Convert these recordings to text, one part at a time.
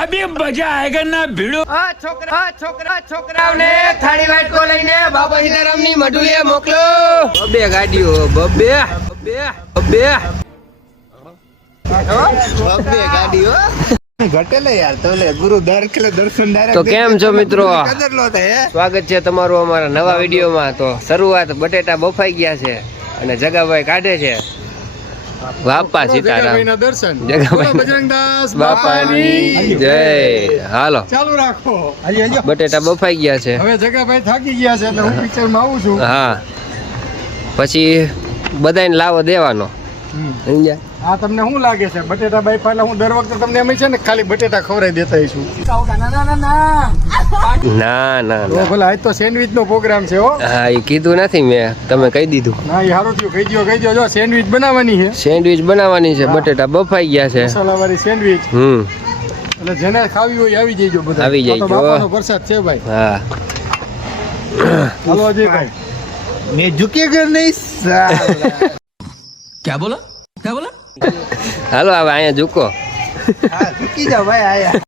अभी मजा आएगा ना भिड़ो। છોકરાઓને થાળી વાટકો લઈને બાબા સીતારામની મઢુલીએ મોકલો. બબ્બે ગાડીઓ બબ્બે ઘટેલે યાર તો લે ગુરુ દર કિલો દર્શન ડાયરેક્ટ. તો કેમ છો મિત્રો, સ્વાગત છે તમારું અમારા નવા વિડીયોમાં. તો શરૂઆત બટેટા બફાઈ ગયા છે અને જગાભાઈ કાઢે છે. બાપા સીતારામ જગાભાઈ બજરંગદાસ બાપાની જય. હાલો ચાલુ રાખો. બટેટા બફાઈ ગયા છે. હવે જગાભાઈ થાકી ગયા છે એટલે હું પિક્ચર માં આવું છું. હા પછી બધાને લાવો દેવાનો. સમજ્યા? હા, તમને શું લાગે છે બટેટા બાઈ પહેલા હું દર વખતે તમને એમ છે ને ખાલી બટેટા ખવડાવી દેતા છું. ના ના તો ભલે આજ તો સેન્ડવિચ નો પ્રોગ્રામ છે હો. હા એ કીધું નથી મેં, તમે કહી દીધું. ના એ સારું થયું, કહી દો જો સેન્ડવિચ બનાવવાની છે. સેન્ડવિચ બનાવવાની છે. બટેટા બફાઈ ગયા છે. મસાલા વાળી સેન્ડવિચ. એટલે જેને ખાવી હોય આવી જઈજો બધા. આવી જઈજો. બાપાનો પ્રસાદ છે ભાઈ. હા હાલો અજયભાઈ. મેં ઝુકેગા નહીં. क्या बोला क्या बोला? હાલો હવે અહીંયા ઝૂકો. હા ઝુકી જાવ ભાઈ આયા.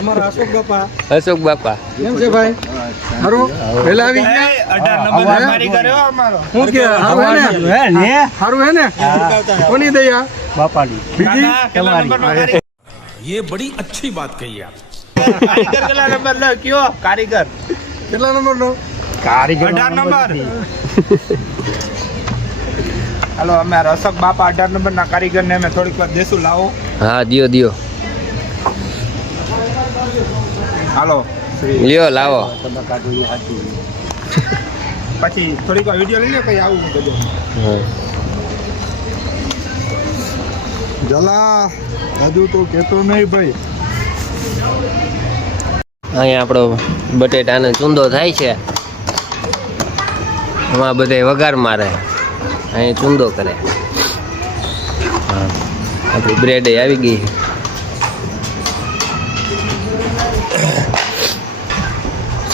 અમારા અશોક બાપા. અશોક બાપા કેમ છે ભાઈ? હારું પહેલા આવી ગયા. 18 નંબર કારીગર હો અમારો. હું કે હારું હે ને? હારું હે ને? કોની દયા? બાપાની. બીજી તમારી. ये बड़ी अच्छी बात कही आप. कारीगर કેટલા નંબર નો કયો કારીગર? કેટલા નંબર નો? કારીગર 18 નંબર. હાલો અમે રસક બાપા 18 નંબર ના કારીગર ને અમે થોડીક વાર દેશું. લાવો. હા દિયો હાલો લ્યો લાવો. પછી થોડીક વાર વિડિયો લઈ લે કઈ આવું બધું. જલા હજુ તો કેતો નહીં ભાઈ. અહીંયા આપણો બટેટાનો ચૂંદો થાય છે. એમાં બધા વઘાર મારે, અહીં ચૂંદો કરે. હા આપણી બ્રેડ આવી ગઈ.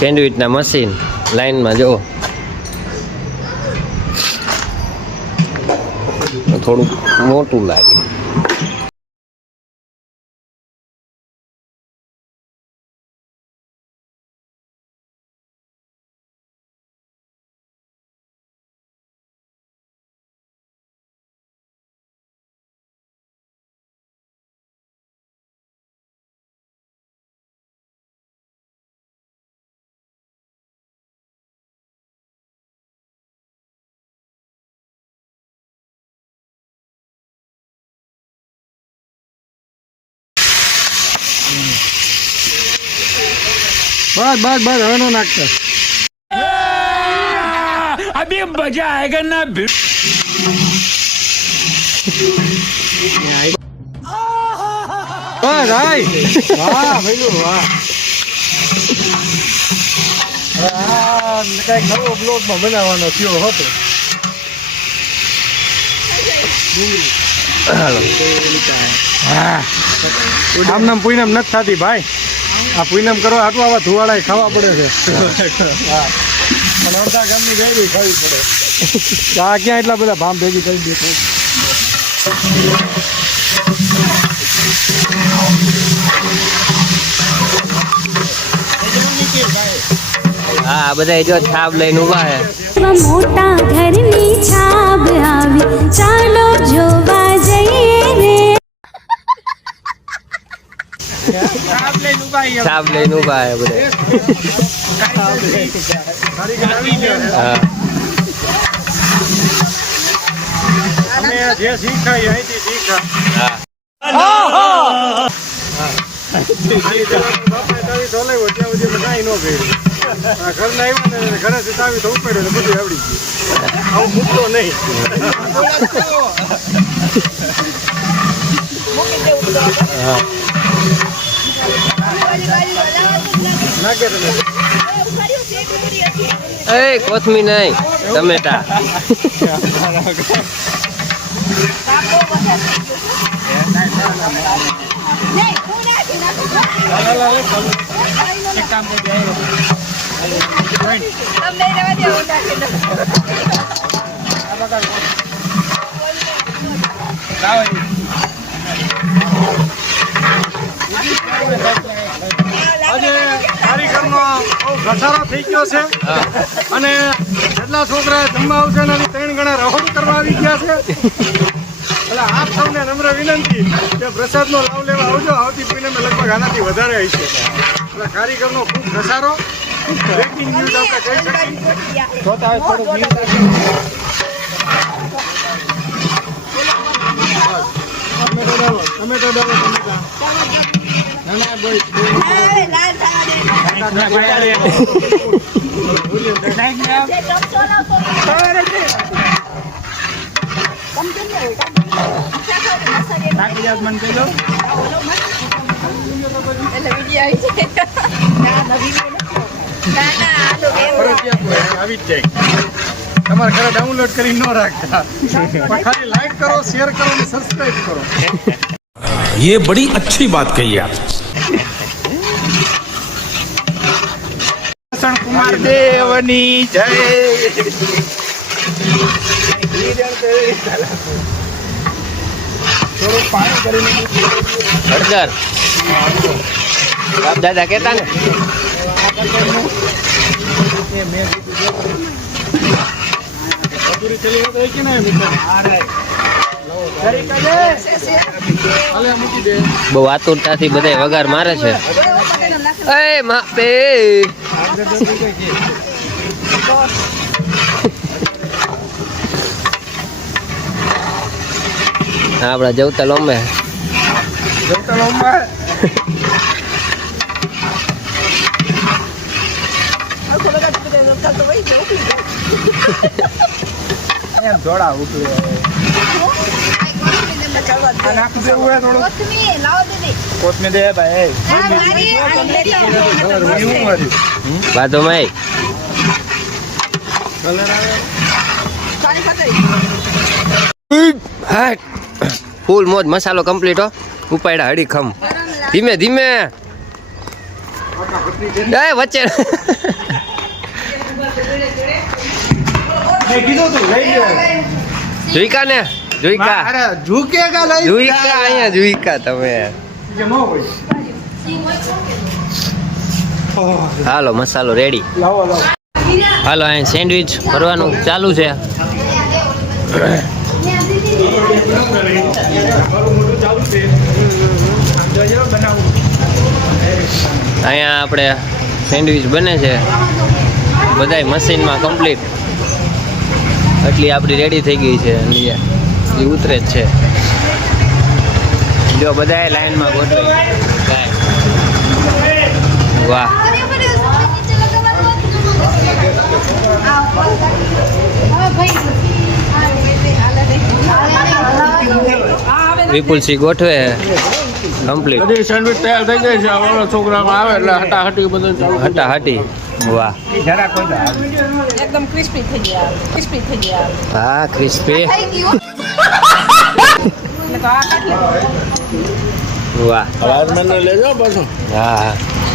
સેન્ડવિચના મશીન લાઈનમાં જુઓ. થોડુંક મોટું લાગે. બસ હવે નો નાખતા. अभी मजा आएगा ना भिड़ो. બસ હાય. વાહ ભાઈ વાહ. કઈક નવો બ્લોગ માં બનાવવાનો થયો હતો. આમ નામ પૂનમ નથી થતી ભાઈ. આ પૂનમ કરવા આટલું આવા ધુવાડા ખાવા પડે છે. હા અને અડધા ગામની ગાડી ખાવી પડે. આ ક્યાં એટલા બધા ભામ ભેગી કરી દે. હા બધા જો છાપ લઈને ઉભા છે. મોટા ઘરની છાપ આવી, ચાલો જોવા જઈએ રે. છાપ લઈને ઉભા છે બધા. હા અમે જે શીખાય અહીંથી શીખા. હા બાપાએ તાવી ધોલાવ્યો ત્યાં સુધી મેં કાંઈ ન કર્યું. ઘરના આવ્યા ને ઘરેથી તાવી તો ઉપાડ્યો ને બધું આવડી ગયું. આવું મૂકતો નહીં. નાખે તમે એ કોથમી નહીં, ટમેટા. ઘસારો થઈ ગયો છે અને જેટલા છોકરા જમવા આવશે ને એની 3 ગણા રહોડ કરવા આવી ગયા છે. એટલે આપ સૌને નમ્ર વિનંતી કે પ્રસાદનો લાભ લેવા આવજો. આવતી પૂનમે લગભગ આનાથી વધારે હશે. એટલે કારીગરનો ખૂબ ઘસારો. બ્રેકિંગ ન્યૂઝ આપણે કહી શકીએ. જોતા હોય થોડું ન્યૂઝ ટમેટો ડાલો ટમેટા. ના ના બોય મન કહેજો. ફરજિયાત હોય, આવી જ જાય. તમારે ઘરે ડાઉનલોડ કરી ન રાખતા, પણ ખાલી લાઈક કરો, શેર કરો અને સબસ્ક્રાઇબ કરો. ये बड़ी अच्छी बात कही आप. કૃષ્ણ કુમાર દેવની જય. થોડું પાણી કરીને હળદર બાપ દાદા કહેતા ને પૂરી ચલી ગઈ કે ના મિત્ર? હાલે મૂકી દે. બહુ આતુરતાથી બધા વઘાર મારે છે. એ માપે આપડા જવતા લોમે જોડા ઉતરે નાખી દેવું હોય થોડું કોથમીર દે ભાઈ. બાધો માય ફૂલ મોજ મસાલો કમ્પ્લીટ હો. ઉપાડ્યા હડી ખમ ધીમે ધીમે. એ વચ્ચે જોઈકા ને જોઈકા ઝુકેગા લઈ જોઈકા અહીંયા જોઈકા તમે. હાલો મસાલો રેડી. લાવો લાવો. હાલો અહીં સેન્ડવિચ ભરવાનું ચાલુ છે. અહીંયા આપણે સેન્ડવિચ બને છે બધાય મશીનમાં કમ્પ્લીટ. એટલી આપણી રેડી થઈ ગઈ છે. એ ઉતરે જ છે. જો બધાય લાઈનમાં ગોઠવાઈ. વાહ વિપુલસિંહ ગોઠવે કમ્પ્લીટ. બધી સેન્ડવિચ તૈયાર થઈ ગઈ છે. હવે છોકરામાં આવે એટલે હટાહટી બધું ચાલુ. હટાહટી. વાહ જરા કોઈ એકદમ ક્રિસ્પી થઈ ગયા. ક્રિસ્પી થઈ ગયા. હા ક્રિસ્પી. થઈ ગયું એટલે તો આ કાઢી વાહ મને લેજો પાછો. હા હા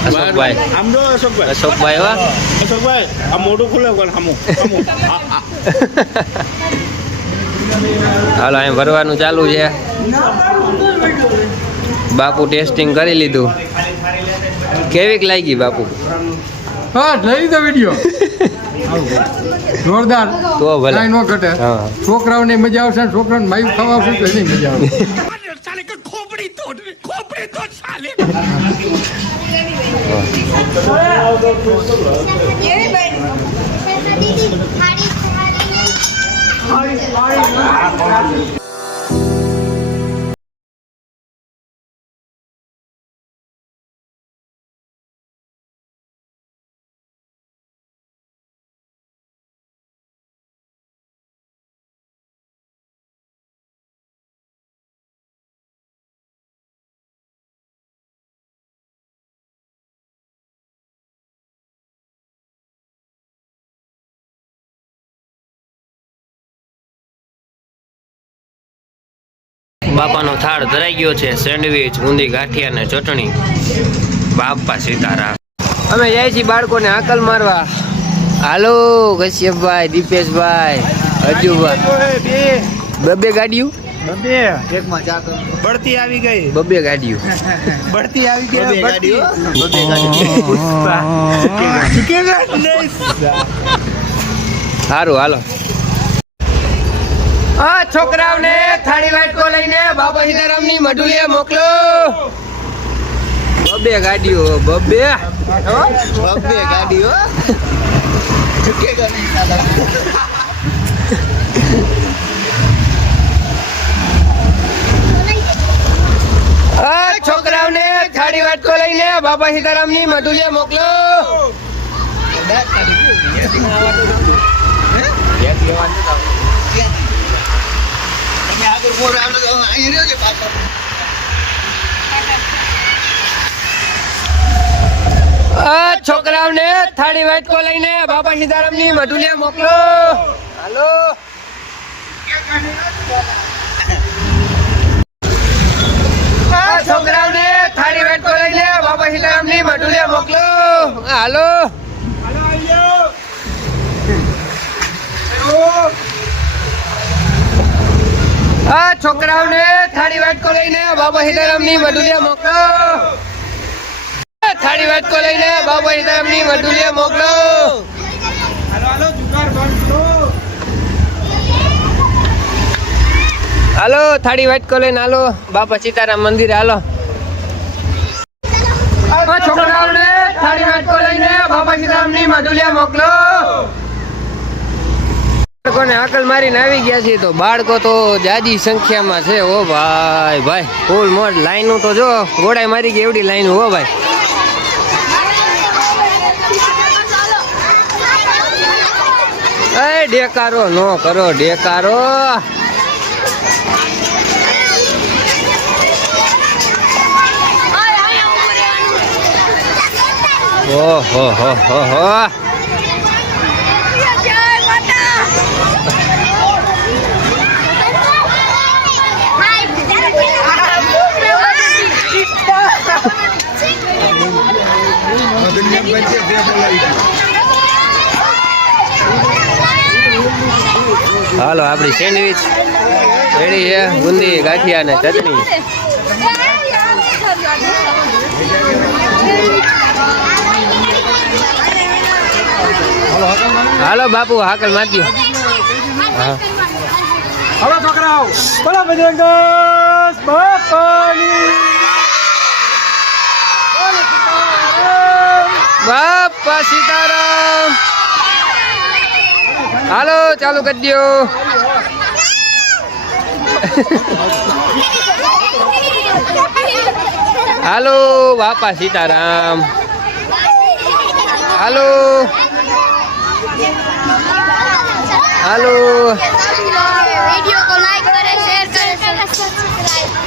અશોકભાઈ આમ જો અશોકભાઈ. અશોકભાઈ વાહ અશોકભાઈ આ મોઢું ખુલે કોણ સામું. હાલો અહીં ભરવાનું ચાલુ છે. બાપુ ટેસ્ટિંગ કરી લીધું. કેવીક લાગી બાપુ? હા લઈ લીધો વિડીયો. જોરદાર. તો ભલે. કાંઈ ન ઘટે. હા. છોકરાઓને મજા આવશે, છોકરાઓને માયું ખાવા આવશે તો એની મજા આવશે. કેવી બની? બાપાનો થાળ ધરાઈ ગયો છે. સેન્ડવીચ, ઊંધી ગાંઠિયા ને ચટણી. બાપા સીતારામ. અમે જાય છીએ બાળકોને આકલ મારવા. હાલો કશ્યપભાઈ, દીપેશભાઈ, હજુભાઈ. બે ગાડીઓ બબે બળતી આવી ગઈ બબે ગાડીઓ બળતી આવી ગઈ સારું હાલો આ છોકરાઓને થાળી વાટકો લઈને બાબા સીતારામની મઢુલીએ મોકલો બબે ગાડીઓ બબે ગાડીઓ છોકરાઓને થાળી વાટકો લઈને બાબા સીતારામની મઢુલીએ મોકલો છોકરાઓને થાળી વાટકો લઈને બાબા સીતારામની મઢુલીએ મોકલો હાલો છોકરાઓને થાળી વાટકો લઈને બાબા સીતારામની મઢુલીએ મોકલો હાલો છોકરાઓને થાળી વાટકો લઈને બાબા સીતારામની મઢુલીએ મોકલો થાળી વાટકો લઈને બાબા સીતારામની મઢુલીએ મોકલો હાલો થાળી વાટકો લઈને હાલો બાપા સીતારામ મંદિરે હાલો છોકરાઓને થાળી વાટકો લઈને બાપા સીતારામની મઢુલીએ મોકલો બાળકોને આકલ મારીને આવી ગયા છે તો બાળકો તો જાજી સંખ્યામાં છે ઓ ભાઈ ભાઈ ફૂલ મોડ લાઈનો તો જો ગોળાઈ મારી ગઈ એવડી લાઈન હો ભાઈ એ ડેકારો નો કરો ડેકારો ઓહો હો હો હો હાલો આપણી સેન્ડવીચ રેડી છે બુંદી ગાંઠિયા ને ચટણી હાલો બાપુ હાકલ મારજો હા હાલો છોકરાઓ બોલો બજરંગદાસ બાપાની બાપા સીતારામ હાલો ચાલુ કરી દો હાલો બાપા સીતારામ હાલો હાલો वीडियो को लाइक करें शेयर करें सब्सक्राइब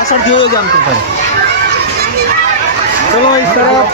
પાછળથી હોય જ આમ તો ભાઈ ચલો ઇસ તરફ